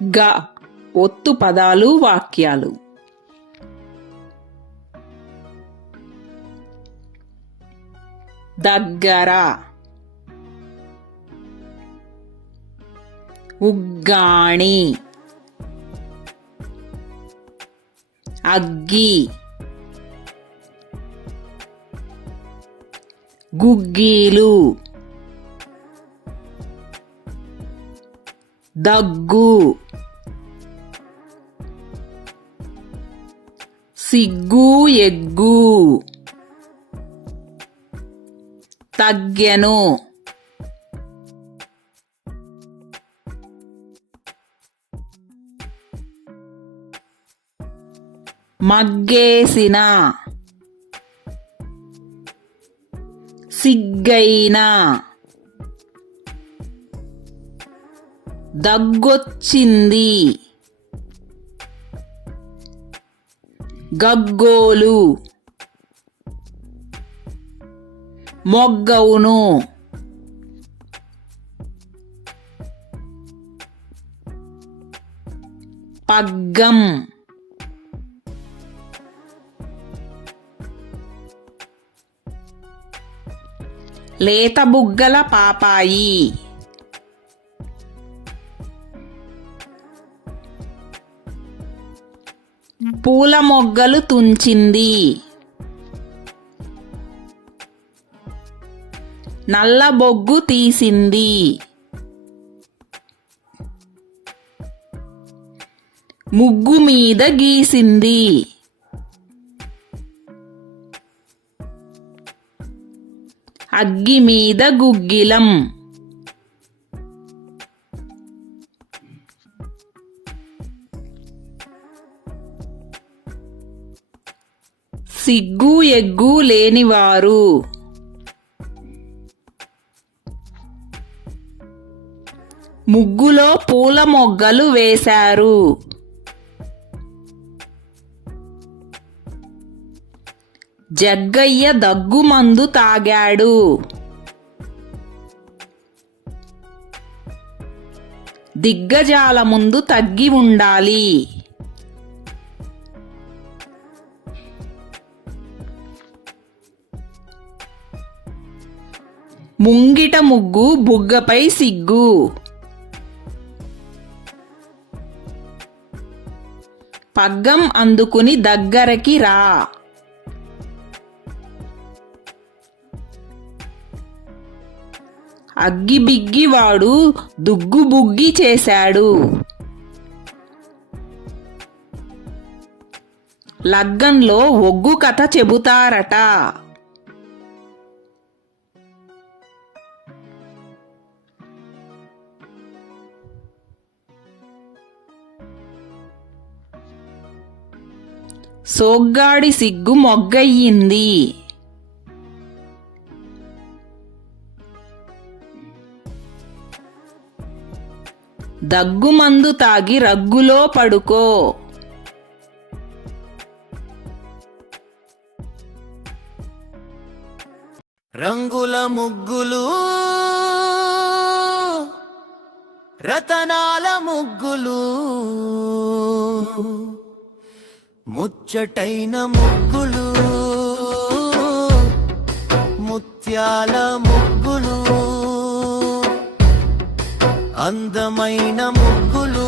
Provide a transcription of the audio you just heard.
గ ఒత్తు పదాలు వాక్యాలు. దగ్గర, ఉగ్గాణి, అగ్గి, గుగ్గీలు, దగ్గు, సిగ్గు ఎగ్గు, తగ్గెను, మగ్గేసిన, సిగ్గైన, దగ్గొచ్చింది, గగ్గోలు, మొగ్గవును, పగ్గం, లేత బుగ్గల పాపాయి, పూల మొగ్గలు తుంచింది, నల్ల బొగ్గు తీసింది, ముగ్గు మీద గీసింది, అగ్గి మీద గుగ్గిలం, సిగ్గు ఎగ్గు లేనివారు, ముగ్గులో పూల మొగ్గలు వేశారు, జగ్గయ్య దగ్గుమందు తాగాడు, దిగ్గజాల ముందు తగ్గి ఉండాలి, ముంగిట ముగ్గు బుగ్గపై సిగ్గు, పగ్గం అందుకుని దగ్గరకి రా, అగ్గిబిగ్గివాడు దుగ్గుబుగ్గి చేశాడు, లగ్గంలో ఒగ్గు కథ చెబుతారట, సోగ్గాడి సిగ్గు మొగ్గయ్యింది, దగ్గుమందు తాగి రగ్గులో పడుకో, రంగుల ముగ్గులు రతనాల ముగ్గులు, ముచ్చటైన ముగ్గులు, ముత్యాల ముగ్గులు, అందమైన ముగ్గులు,